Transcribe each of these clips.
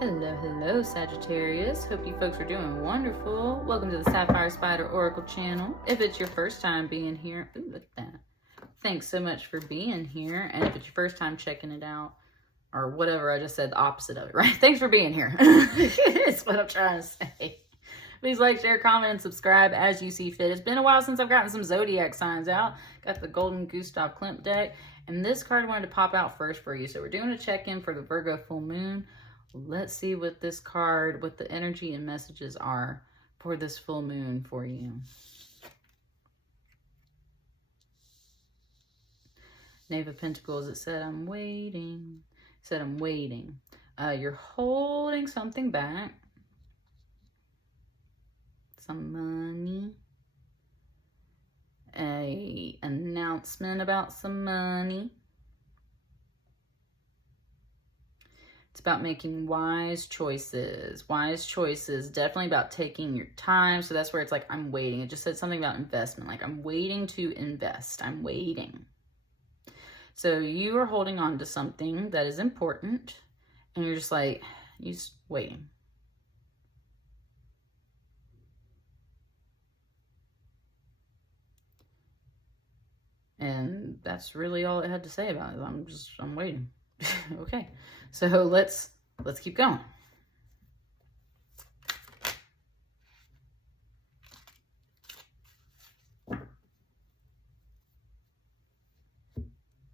Hello, Sagittarius. Hope you folks are doing wonderful. Welcome to the Sapphire Spider Oracle channel. If it's your first time being here, ooh, look at that. Thanks so much for being here. And if it's your first time checking it out, or whatever, I just said the opposite of it, right? Thanks for being here. It's what I'm trying to say. Please like, share, comment, and subscribe as you see fit. It's been a while since I've gotten some zodiac signs out. Got the Golden Gustav Klimt deck. And this card I wanted to pop out first for you. So we're doing a check-in for the Virgo full moon. Let's see what this card, what the energy and messages are for this full moon for you. Knave of Pentacles, it said, I'm waiting. It said, I'm waiting. You're holding something back. Some money. An announcement about some money. It's about making wise choices. Wise choices, definitely about taking your time. So that's where it's like, I'm waiting. It just said something about investment. Like, I'm waiting to invest. I'm waiting. So you are holding on to something that is important. And you're just like, you're just waiting. And that's really all it had to say about it. I'm waiting. Okay, so let's keep going.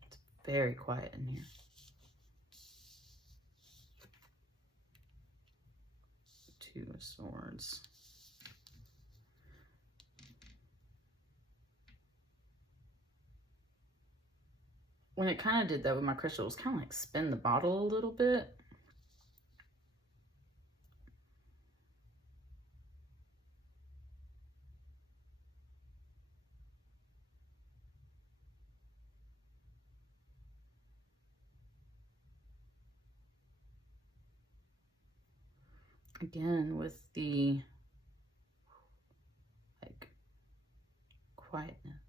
It's very quiet in here. Two of Swords. When it kind of did that with my crystal, it was kind of like spin the bottle a little bit. Again, with the like quietness.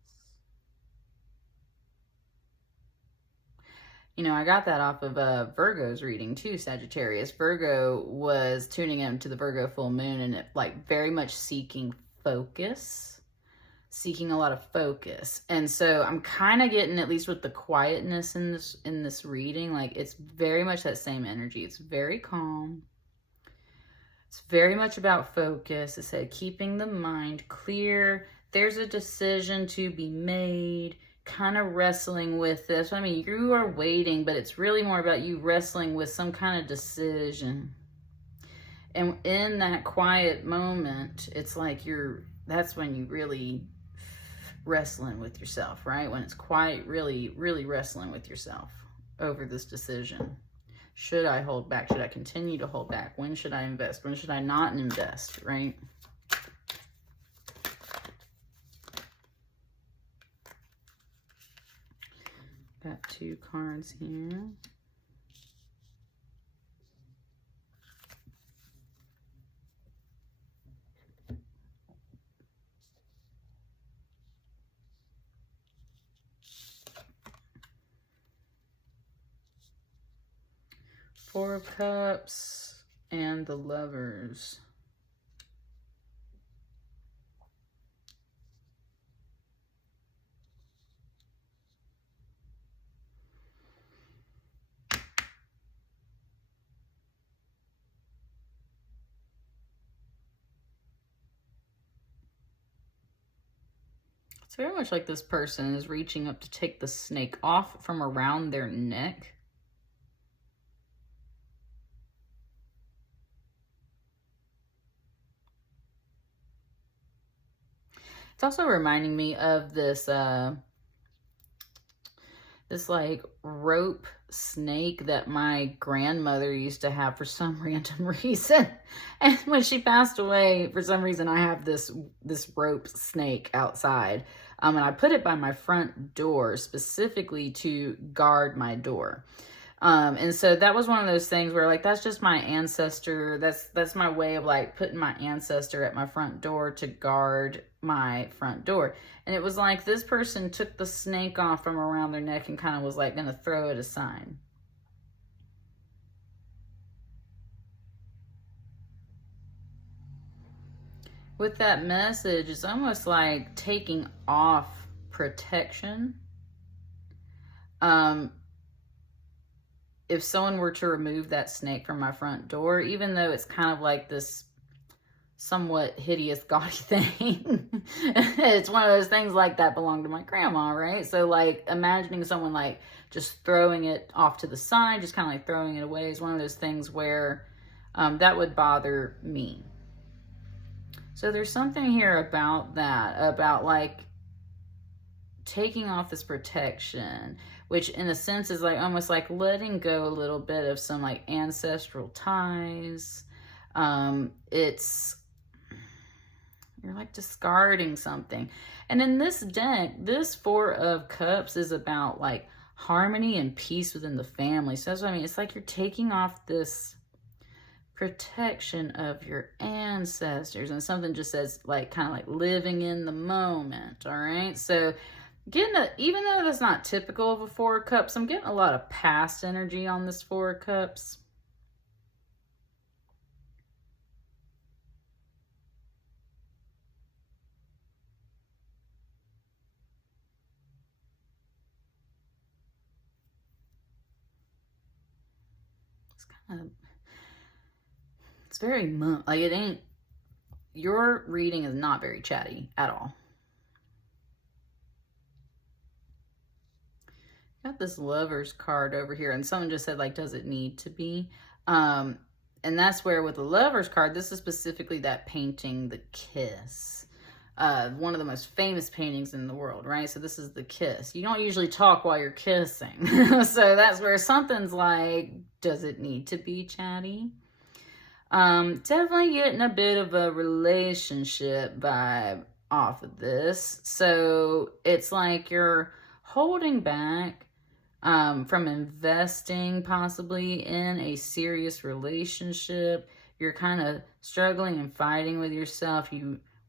You know, I got that off of Virgo's reading too, Sagittarius. Virgo was tuning into the Virgo full moon and it like very much seeking focus, seeking a lot of focus. And so I'm kind of getting, at least with the quietness in this reading, like it's very much that same energy. It's very calm. It's very much about focus. It said keeping the mind clear. There's a decision to be made. Kind of wrestling with this. I mean, you are waiting, but it's really more about you wrestling with some kind of decision. And in that quiet moment, it's like that's when you really wrestling with yourself, right? When it's quiet, really, really wrestling with yourself over this decision. Should I hold back? Should I continue to hold back? When should I invest? When should I not invest, right? Got two cards here. Four of Cups and the Lovers. It's very much like this person is reaching up to take the snake off from around their neck. It's also reminding me of this this like rope snake that my grandmother used to have for some random reason. And when she passed away, for some reason, I have this rope snake outside. And I put it by my front door specifically to guard my door. And so that was one of those things where like, that's just my ancestor. That's my way of like putting my ancestor at my front door to guard my front door. And it was like this person took the snake off from around their neck and kind of was like going to throw it aside. with that message, it's almost like taking off protection. If someone were to remove that snake from my front door, even though it's kind of like this somewhat hideous, gaudy thing, it's one of those things like that belonged to my grandma, right? So like imagining someone like just throwing it off to the side, just kind of like throwing it away, is one of those things where that would bother me. So there's something here about that, about like taking off this protection, which in a sense is like almost like letting go a little bit of some like ancestral ties. It's, you're like discarding something. And in this deck, this Four of Cups is about like harmony and peace within the family. So that's what I mean. It's like you're taking off this protection of your ancestors, and something just says like kind of like living in the moment. All right, so even though that's not typical of a Four of Cups, I'm getting a lot of past energy on this Four of Cups. It's kind of, it's very like it ain't, your reading is not very chatty at all. Got this Lover's card over here, and someone just said like, does it need to be? And that's where with the Lover's card, this is specifically that painting, The Kiss. One of the most famous paintings in the world, right? So this is the kiss. You don't usually talk while you're kissing. So that's where something's like, does it need to be chatty? Definitely getting a bit of a relationship vibe off of this. So it's like you're holding back from investing possibly in a serious relationship. You're kind of struggling and fighting with yourself.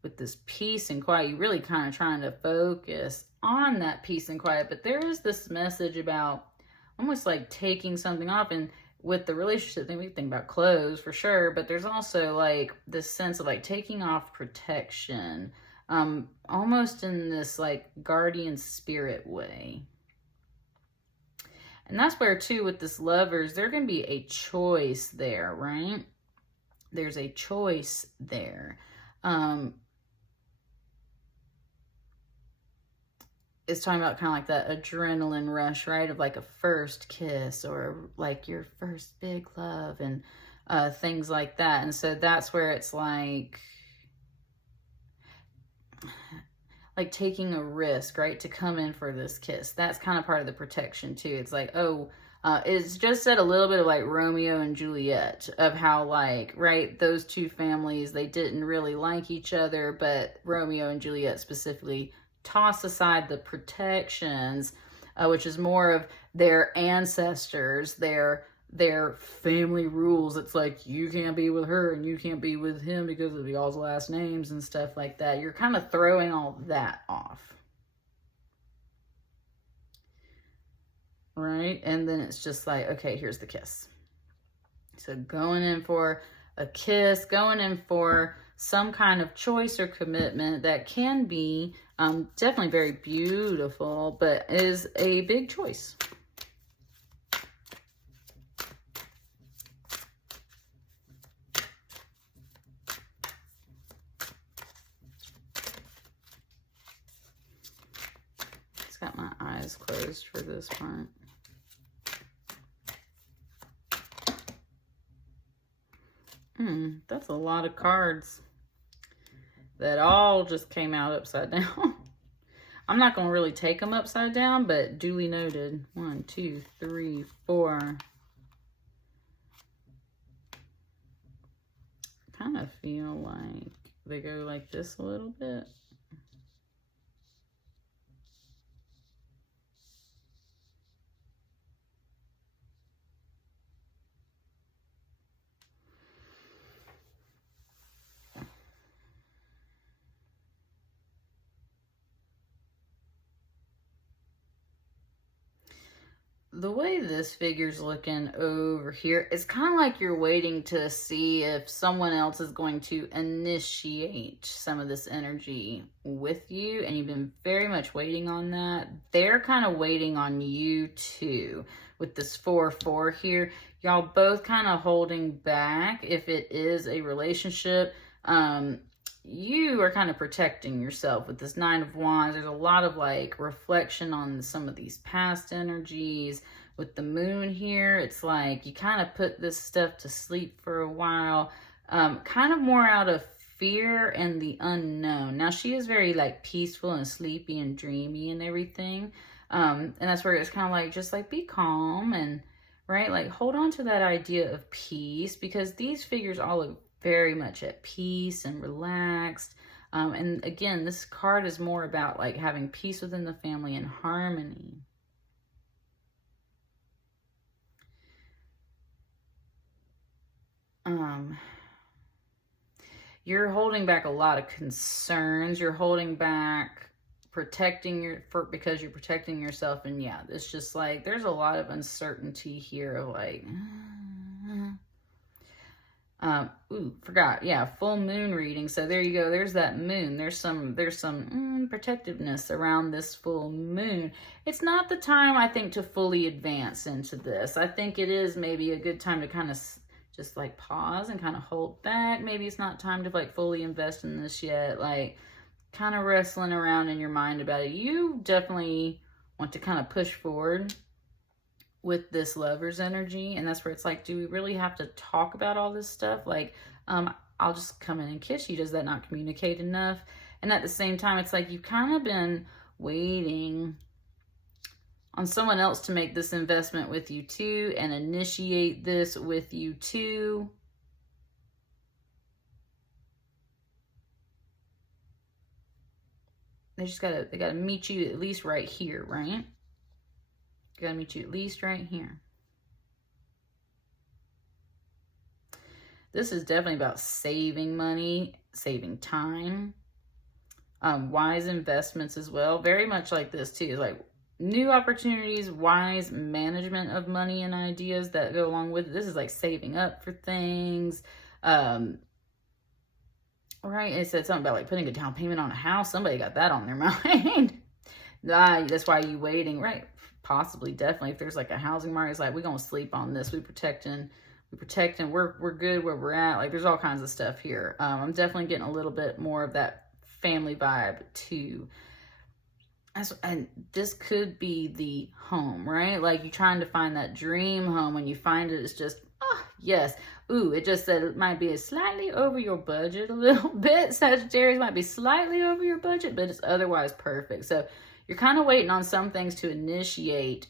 With this peace and quiet, you really kind of trying to focus on that peace and quiet. But there is this message about almost like taking something off. And with the relationship thing, we think about clothes for sure, but there's also like this sense of like taking off protection, almost in this like guardian spirit way. And that's where too with this Lovers, there's going to be a choice there, right? There's a choice there. It's talking about kind of like that adrenaline rush, right? Of like a first kiss or like your first big love and things like that. And so that's where it's like taking a risk, right? To come in for this kiss. That's kind of part of the protection too. It's like, oh, it's just said a little bit of like Romeo and Juliet, of how like, right, those two families, they didn't really like each other, but Romeo and Juliet specifically toss aside the protections, which is more of their ancestors, their family rules. It's like, you can't be with her and you can't be with him because of y'all's last names and stuff like that. You're kind of throwing all that off, right? And then it's just like, okay, here's the kiss. So going in for a kiss, going in for some kind of choice or commitment that can be definitely very beautiful, but is a big choice. It's got my eyes closed for this part. That's a lot of cards that all just came out upside down. I'm not going to really take them upside down, but duly noted. 1, 2, 3, 4. Kind of feel like they go like this a little bit. the way this figure's looking over here, it's kind of like you're waiting to see if someone else is going to initiate some of this energy with you, and you've been very much waiting on that. They're kind of waiting on you too with this 4-4 here. Y'all both kind of holding back. If it is a relationship, you are kind of protecting yourself with this 9 of Wands. There's a lot of like reflection on some of these past energies. With the moon here, it's like you kind of put this stuff to sleep for a while, kind of more out of fear and the unknown. Now, she is very like peaceful and sleepy and dreamy and everything. And that's where it's kind of like, just like be calm and, right, like hold on to that idea of peace, because these figures all look very much at peace and relaxed. And again, this card is more about like having peace within the family and harmony. You're holding back a lot of concerns. You're holding back because you're protecting yourself. And yeah, it's just like, there's a lot of uncertainty here of like, forgot. Yeah, full moon reading. So there you go. There's that moon. There's some protectiveness around this full moon. It's not the time, I think, to fully advance into this. I think it is maybe a good time to kind of just like pause and kind of hold back. Maybe it's not time to like fully invest in this yet. Like kind of wrestling around in your mind about it. You definitely want to kind of push forward with this Lover's energy, and that's where it's like, do we really have to talk about all this stuff? Like, I'll just come in and kiss you. Does that not communicate enough? And at the same time, it's like you've kind of been waiting on someone else to make this investment with you too, and initiate this with you too. They gotta meet you at least right here, right? Gotta meet you at least right here. This is definitely about saving money, saving time, wise investments as well. Very much like this too, like new opportunities, wise management of money and ideas that go along with it. This is like saving up for things. Right, it said something about like putting a down payment on a house. Somebody got that on their mind. That's why you waiting, right? Possibly, definitely. If there's like a housing market, it's like, we're gonna sleep on this. We're protecting. We're good where we're at. Like, there's all kinds of stuff here. I'm definitely getting a little bit more of that family vibe too. And this could be the home, right? Like, you're trying to find that dream home. When you find it, it's just, oh, yes. Ooh, it just said it might be slightly over your budget a little bit. Sagittarius might be slightly over your budget, but it's otherwise perfect. So you're kind of waiting on some things to initiate,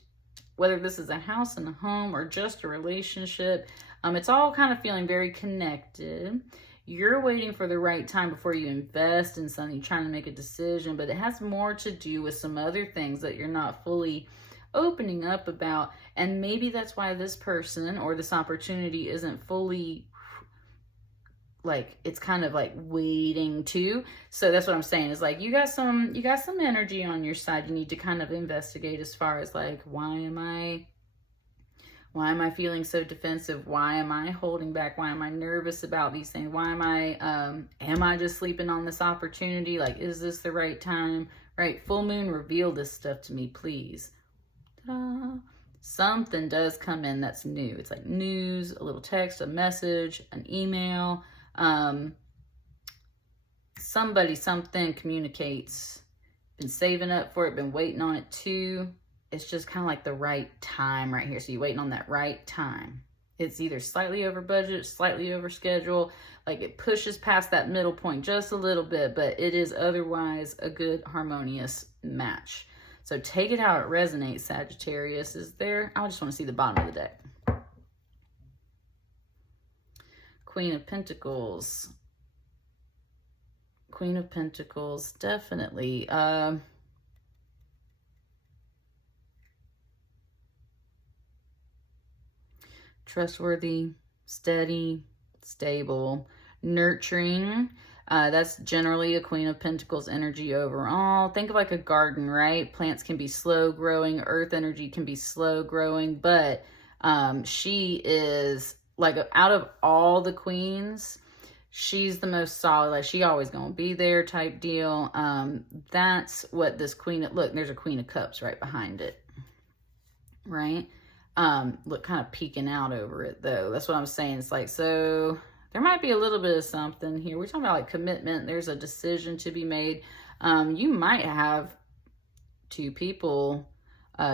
whether this is a house and a home or just a relationship. It's all kind of feeling very connected. You're waiting for the right time before you invest in something, trying to make a decision, but it has more to do with some other things that you're not fully opening up about. And maybe that's why this person or this opportunity isn't fully, like, it's kind of like waiting to. So that's what I'm saying, is like, you got some energy on your side. You need to kind of investigate as far as like, why am I feeling so defensive? Why am I holding back? Why am I nervous about these things? Why am I just sleeping on this opportunity? Like, is this the right time? Right? Full moon, reveal this stuff to me, please. Ta-da. Something does come in that's new. It's like news, a little text, a message, an email. Something communicates. Been saving up for it, been waiting on it too. It's just kind of like the right time right here. So you're waiting on that right time. It's either slightly over budget, slightly over schedule. Like, it pushes past that middle point just a little bit, but it is otherwise a good harmonious match. So take it how it resonates, Sagittarius. I just want to see the bottom of the deck. Queen of Pentacles. Queen of Pentacles, definitely. Trustworthy, steady, stable, nurturing. That's generally a Queen of Pentacles energy overall. Think of like a garden, right? Plants can be slow growing, earth energy can be slow growing, but she is like, out of all the queens, she's the most solid. Like, she always gonna be there type deal. That's what this Queen, look, there's a Queen of Cups right behind it, right? Look, kind of peeking out over it though. That's what I'm saying. It's like, so there might be a little bit of something here. We're talking about like commitment. There's a decision to be made. You might have two people,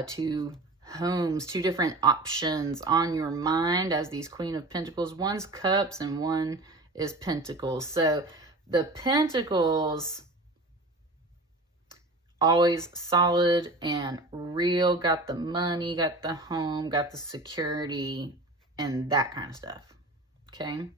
two homes, two different options on your mind as these Queen of Pentacles. One's Cups and one is Pentacles. So the Pentacles, always solid and real, got the money, got the home, got the security, and that kind of stuff. Okay.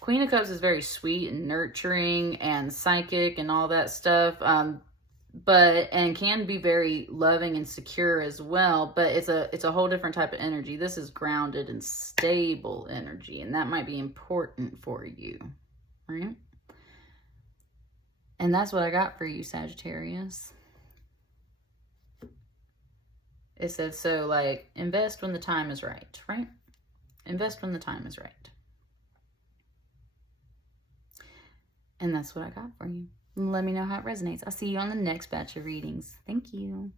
Queen of Cups is very sweet and nurturing and psychic and all that stuff. And can be very loving and secure as well, but it's a whole different type of energy. This is grounded and stable energy, and that might be important for you, right? And that's what I got for you, Sagittarius. It said, so like, invest when the time is right, right? Invest when the time is right. And that's what I got for you. Let me know how it resonates. I'll see you on the next batch of readings. Thank you.